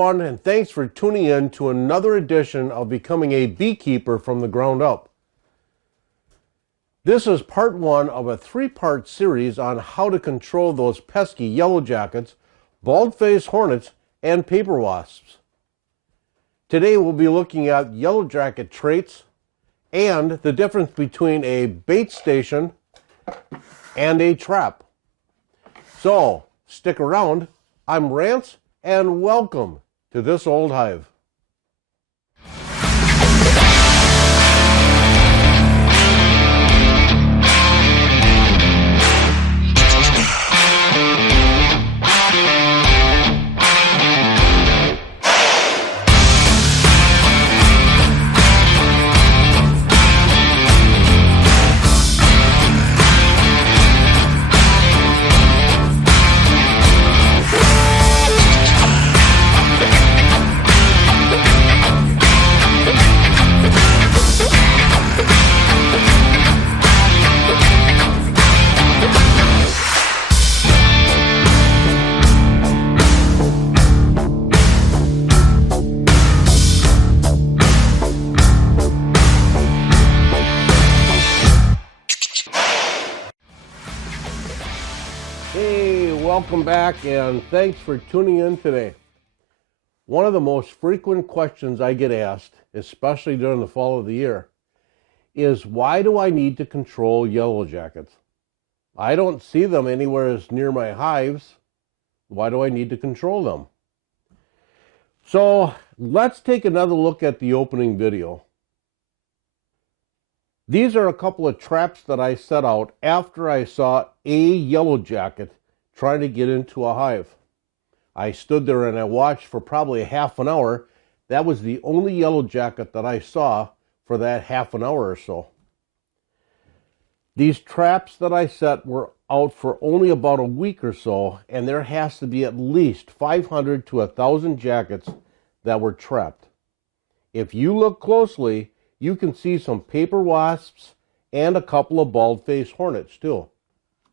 everyone, and thanks for tuning in to another edition of Becoming a Beekeeper from the Ground Up. This is part one of a three-part series on how to control those pesky yellow jackets, bald-faced hornets, and paper wasps. Today we'll be looking at yellow jacket traits and the difference between a bait station and a trap. So, stick around. I'm Rance, and welcome to this old hive. Hey, welcome back, and thanks for tuning in today. One of the most frequent questions I get asked, especially during the fall of the year, is why do I need to control yellow jackets? I don't see them anywhere near my hives. Why do I need to control them? So let's take another look at the opening video. These are a couple of traps that I set out after I saw a yellow jacket trying to get into a hive. I stood there and I watched for probably half an hour. That was the only yellow jacket that I saw for that half an hour or so. These traps that I set were out for only about a week or so, and there has to be at least 500 to 1,000 jackets that were trapped. If you look closely, you can see some paper wasps and a couple of bald-faced hornets too.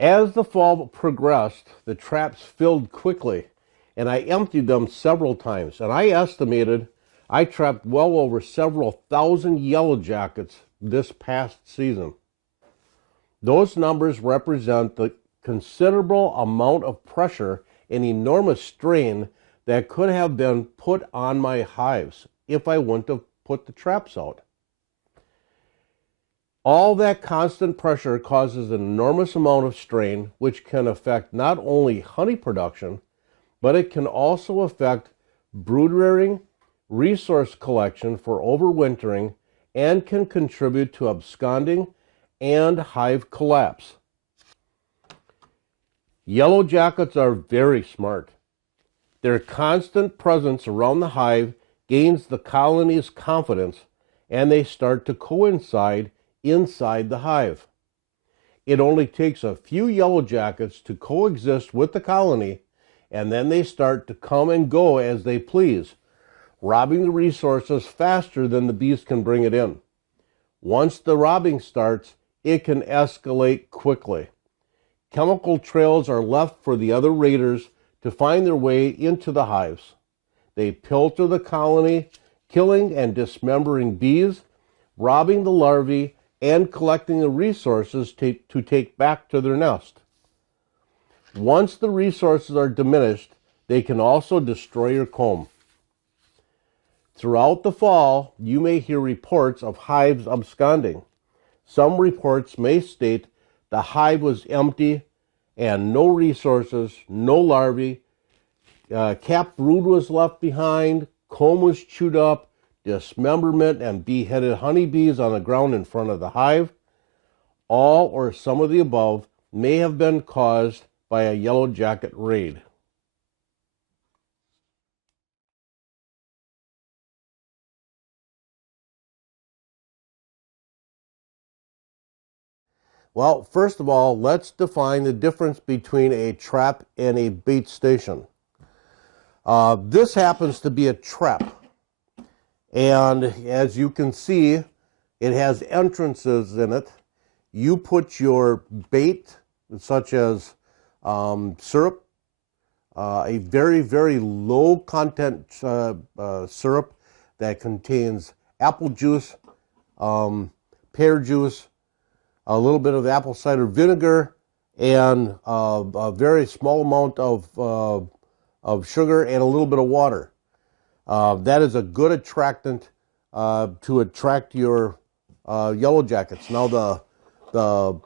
As the fall progressed, the traps filled quickly, and I emptied them several times, and I estimated I trapped well over several thousand yellow jackets this past season. Those numbers represent the considerable amount of pressure and enormous strain that could have been put on my hives if I wouldn't have put the traps out. All that constant pressure causes an enormous amount of strain, which can affect not only honey production, but it can also affect brood rearing, resource collection for overwintering, and can contribute to absconding and hive collapse. Yellow jackets are very smart. Their constant presence around the hive gains the colony's confidence, and they start to coincide inside the hive. It only takes a few yellow jackets to coexist with the colony, and then they start to come and go as they please, robbing the resources faster than the bees can bring it in. Once the robbing starts, it can escalate quickly. Chemical trails are left for the other raiders to find their way into the hives. They pilfer the colony, killing and dismembering bees, robbing the larvae, and collecting the resources to take back to their nest. Once the resources are diminished, they can also destroy your comb. Throughout the fall, you may hear reports of hives absconding. Some reports may state the hive was empty and no resources, no larvae, capped brood was left behind, comb was chewed up, dismemberment and beheaded honeybees on the ground in front of the hive. All or some of the above may have been caused by a yellow jacket raid. Well, first of all, let's define the difference between a trap and a bait station. This happens to be a trap. And as you can see, it has entrances in it. You put your bait, such as syrup, a very, very low content syrup that contains apple juice, pear juice, a little bit of apple cider vinegar, and a very small amount of sugar and a little bit of water. That is a good attractant to attract your yellow jackets. Now the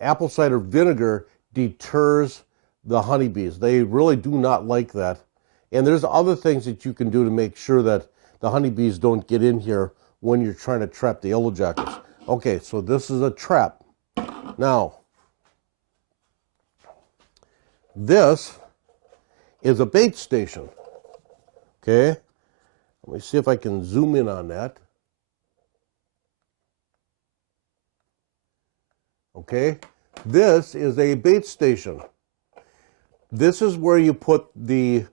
apple cider vinegar deters the honeybees. They really do not like that. And there's other things that you can do to make sure that the honeybees don't get in here when you're trying to trap the yellow jackets. Okay, so this is a trap. Now, this is a bait station. Okay, let me see if I can zoom in on that. Okay, this is a bait station. This is where you put the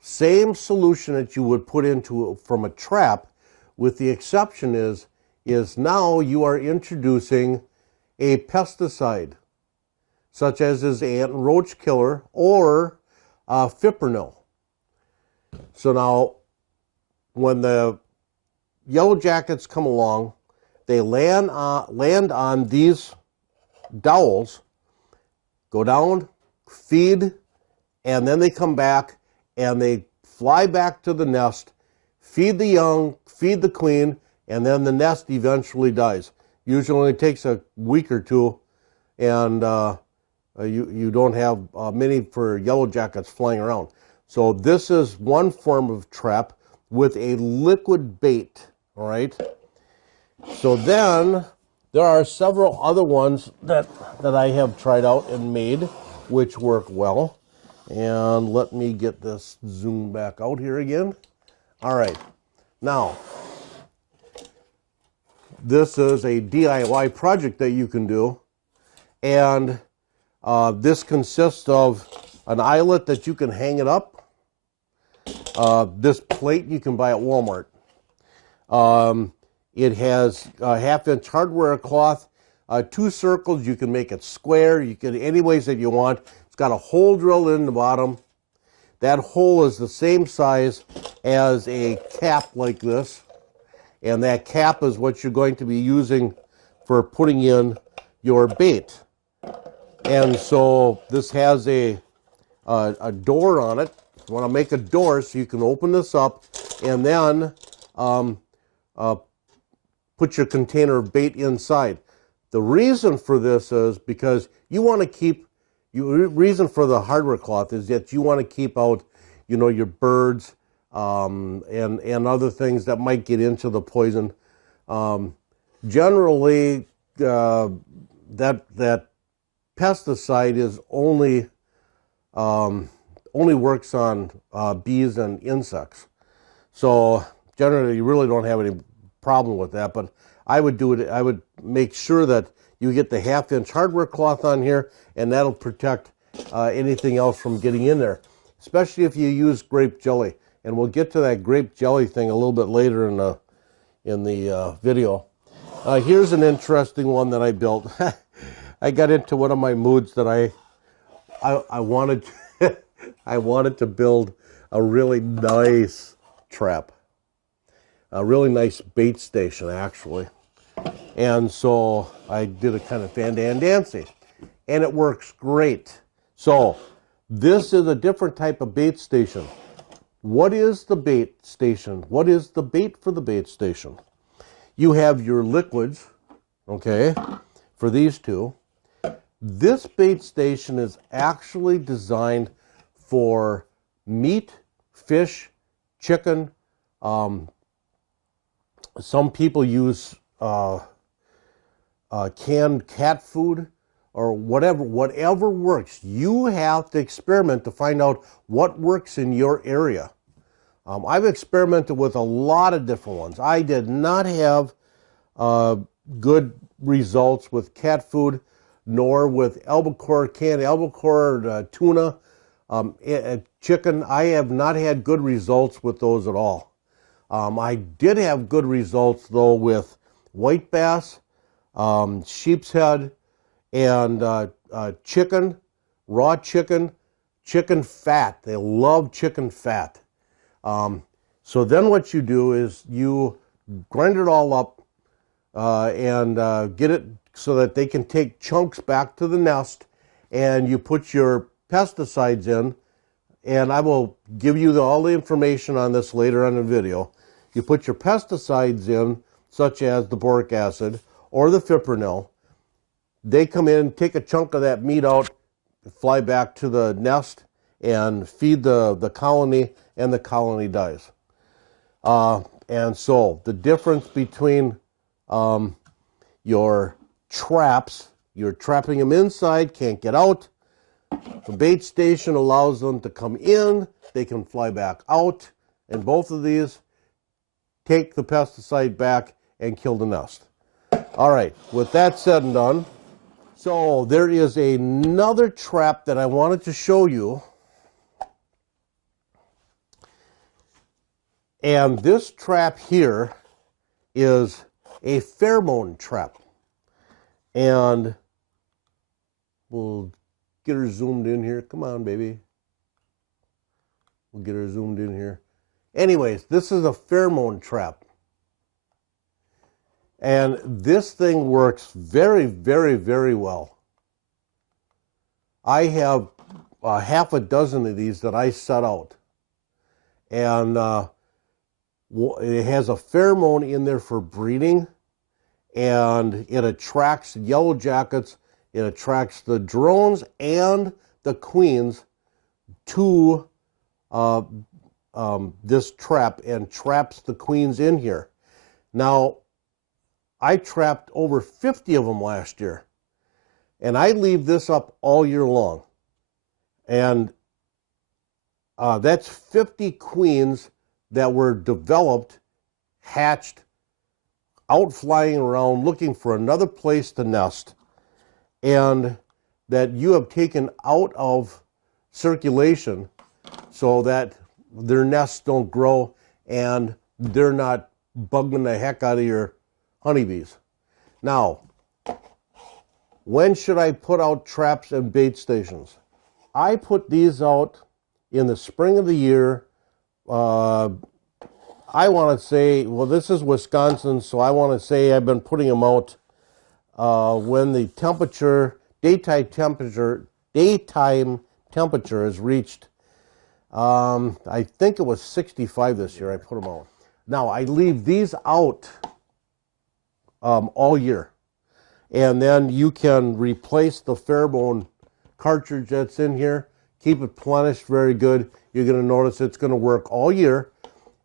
same solution that you would put into from a trap, with the exception is now you are introducing a pesticide, such as ant and roach killer or fipronil. So now, when the yellow jackets come along, they land on these dowels, go down, feed, and then they come back and they fly back to the nest, feed the young, feed the queen, and then the nest eventually dies. Usually only takes a week or two, and you don't have many for yellow jackets flying around. So this is one form of trap with a liquid bait, all right? So then there are several other ones that I have tried out and made, which work well. And let me get this zoomed back out here again. All right, now, this is a DIY project that you can do. And this consists of an eyelet that you can hang it up. This plate you can buy at Walmart. It has a 1/2-inch hardware cloth, 2 circles. You can make it square. You can any ways that you want. It's got a hole drilled in the bottom. That hole is the same size as a cap like this, and that cap is what you're going to be using for putting in your bait. And so this has a door on it. You want to make a door so you can open this up and then put your container of bait inside. The reason for this is because you want to keep, reason for the hardware cloth is that you want to keep out, your birds and other things that might get into the poison. Generally, that pesticide is only works on bees and insects. So generally, you really don't have any problem with that. But I would do it. I would make sure that you get the 1/2-inch hardware cloth on here, and that'll protect anything else from getting in there, especially if you use grape jelly. And we'll get to that grape jelly thing a little bit later in the video. Here's an interesting one that I built. I got into one of my moods that I wanted I wanted to build a really nice trap, a really nice bait station actually. And so I did a kind of fandandancy, and it works great. So this is a different type of bait station. What is the bait station? What is the bait for the bait station? You have your liquids, okay, for these two. This bait station is actually designed for meat, fish, chicken. Some people use canned cat food or whatever works. You have to experiment to find out what works in your area. I've experimented with a lot of different ones. I did not have good results with cat food, nor with albacore, canned albacore, tuna, chicken. I have not had good results with those at all. I did have good results, though, with white bass, sheep's head, and chicken, raw chicken, chicken fat. They love chicken fat. So then what you do is you grind it all up and get it so that they can take chunks back to the nest, and you put your pesticides in, and I will give you all the information on this later on in the video. You put your pesticides in, such as the boric acid or the fipronil. They come in, take a chunk of that meat out, fly back to the nest, and feed the colony, and the colony dies. And so the difference between your traps, you're trapping them inside, can't get out. The bait station allows them to come in, they can fly back out, and both of these take the pesticide back and kill the nest. All right, with that said and done, so there is another trap that I wanted to show you. And this trap here is a Fairmon trap. And we'll get her zoomed in here. Come on, baby. We'll get her zoomed in here. Anyways, this is a Fairmon trap. And this thing works very, very, very well. I have half a dozen of these that I set out. And it has a pheromone in there for breeding, and it attracts yellow jackets, it attracts the drones and the queens to this trap and traps the queens in here. Now, I trapped over 50 of them last year, and I leave this up all year long. And that's 50 queens that were developed, hatched, out flying around looking for another place to nest, and that you have taken out of circulation so that their nests don't grow and they're not bugging the heck out of your honeybees. Now, when should I put out traps and bait stations? I put these out in the spring of the year. I want to say, well, this is Wisconsin, so I want to say I've been putting them out when the temperature, daytime temperature has reached, I think it was 65 this year I put them out. Now, I leave these out all year. And then you can replace the pheromone cartridge that's in here, keep it plenished very good. You're going to notice it's going to work all year.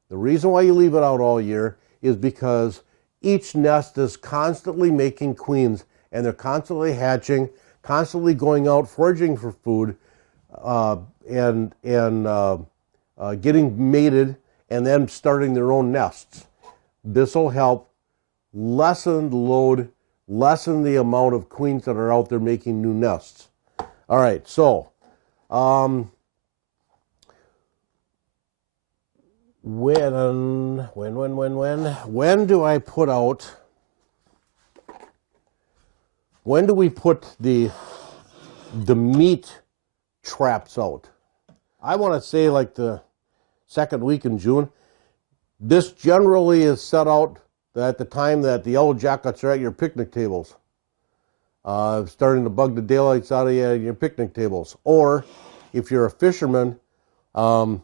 The reason why you leave it out all year is because each nest is constantly making queens, and they're constantly hatching, constantly going out foraging for food, and getting mated, and then starting their own nests. This will help lessen the load, lessen the amount of queens that are out there making new nests. All right, so when do I put out, when do we put the meat traps out? I want to say like the second week in June. This generally is set out at the time that the yellow jackets are at your picnic tables, starting to bug the daylights out of you at your picnic tables. Or if you're a fisherman and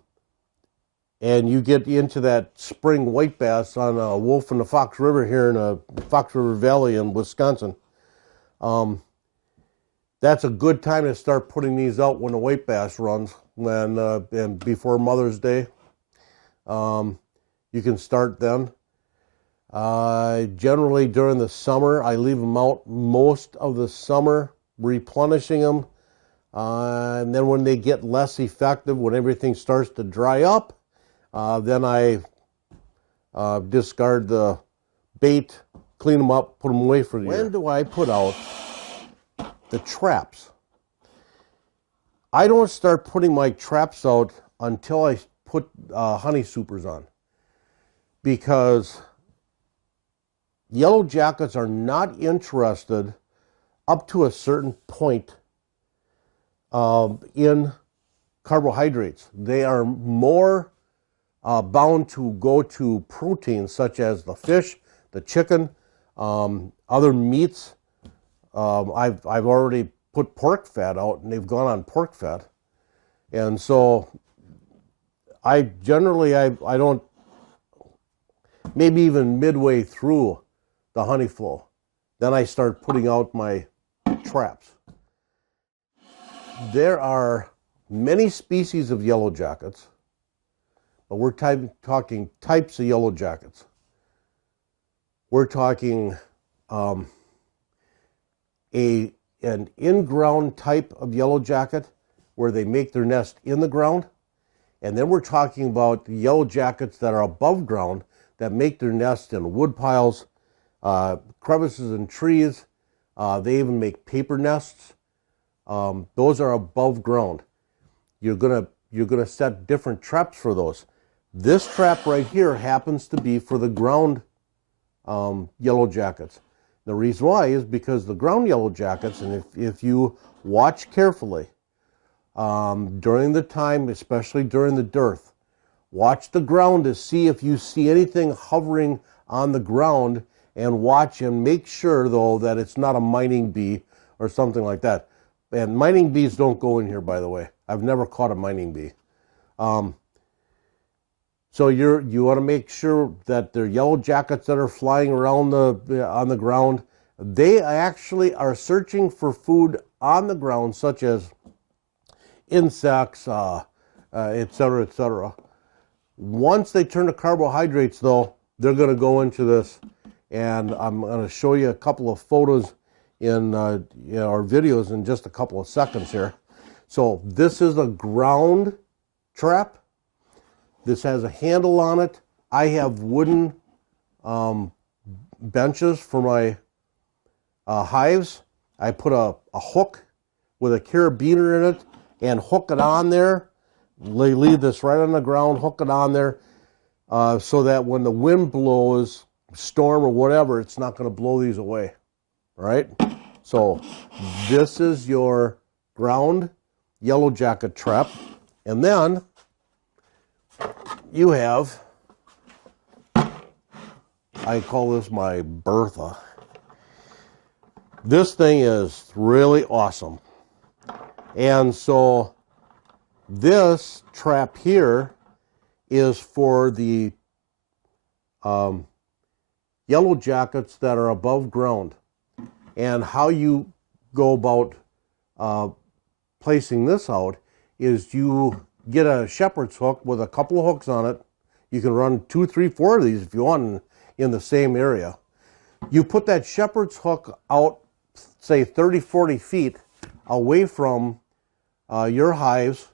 you get into that spring white bass on Wolf and the Fox River here in the Fox River Valley in Wisconsin, that's a good time to start putting these out when the white bass runs, and before Mother's Day. You can start then. Generally during the summer, I leave them out most of the summer, replenishing them. And then when they get less effective, when everything starts to dry up, then I discard the bait, clean them up, put them away for the year. When do I put out the traps? I don't start putting my traps out until I put honey supers on, because yellow jackets are not interested up to a certain point in carbohydrates. They are more bound to go to proteins such as the fish, the chicken, other meats. I've already put pork fat out, and they've gone on pork fat. And so I don't, maybe even midway through the honey flow, then I start putting out my traps. There are many species of yellow jackets, but we're talking types of yellow jackets. We're talking an in-ground type of yellow jacket where they make their nest in the ground. And then we're talking about the yellow jackets that are above ground that make their nest in wood piles, crevices in trees. They even make paper nests. Those are above ground. You're gonna set different traps for those. This trap right here happens to be for the ground yellow jackets. The reason why is because the ground yellow jackets, and if you watch carefully during the time, especially during the dearth, watch the ground to see if you see anything hovering on the ground, and watch and make sure though that it's not a mining bee or something like that. And mining bees don't go in here, by the way. I've never caught a mining bee. So you want to make sure that they're yellow jackets that are flying around on the ground. They actually are searching for food on the ground, such as insects, etc., etc. Once they turn to carbohydrates, though, they're going to go into this, and I'm going to show you a couple of photos in our videos in just a couple of seconds here. So this is a ground trap. This has a handle on it. I have wooden benches for my hives. I put a hook with a carabiner in it and hook it on there. Leave this right on the ground, hook it on there, so that when the wind blows, storm or whatever, it's not going to blow these away. All right? So this is your ground yellow jacket trap. And then you have, I call this my Bertha. This thing is really awesome. And so this trap here is for the yellow jackets that are above ground. And how you go about placing this out is you get a shepherd's hook with a couple of hooks on it. You can run 2, 3, 4 of these if you want in the same area. You put that shepherd's hook out, say 30, 40 feet away from your hives,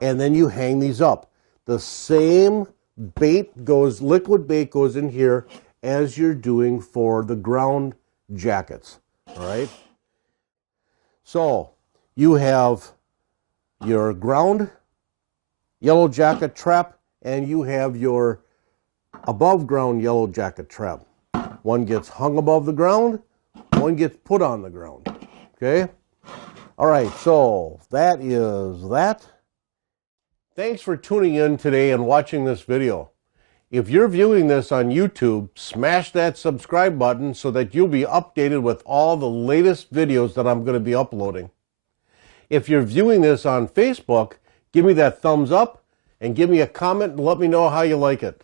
and then you hang these up. The same bait goes, liquid bait goes in here as you're doing for the ground jackets, all right? So you have your ground yellow jacket trap, and you have your above ground yellow jacket trap. One gets hung above the ground, one gets put on the ground, okay? All right, so that is that. Thanks for tuning in today and watching this video. If you're viewing this on YouTube, smash that subscribe button so that you'll be updated with all the latest videos that I'm going to be uploading. If you're viewing this on Facebook, give me that thumbs up and give me a comment and let me know how you like it.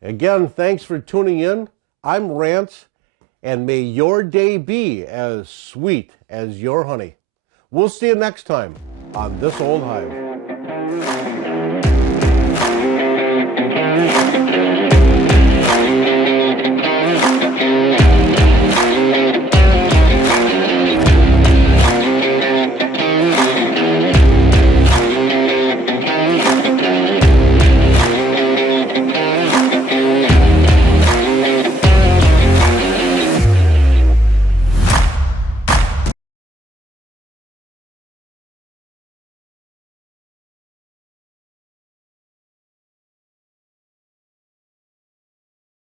Again, thanks for tuning in. I'm Rance, and may your day be as sweet as your honey. We'll see you next time on This Old Hive.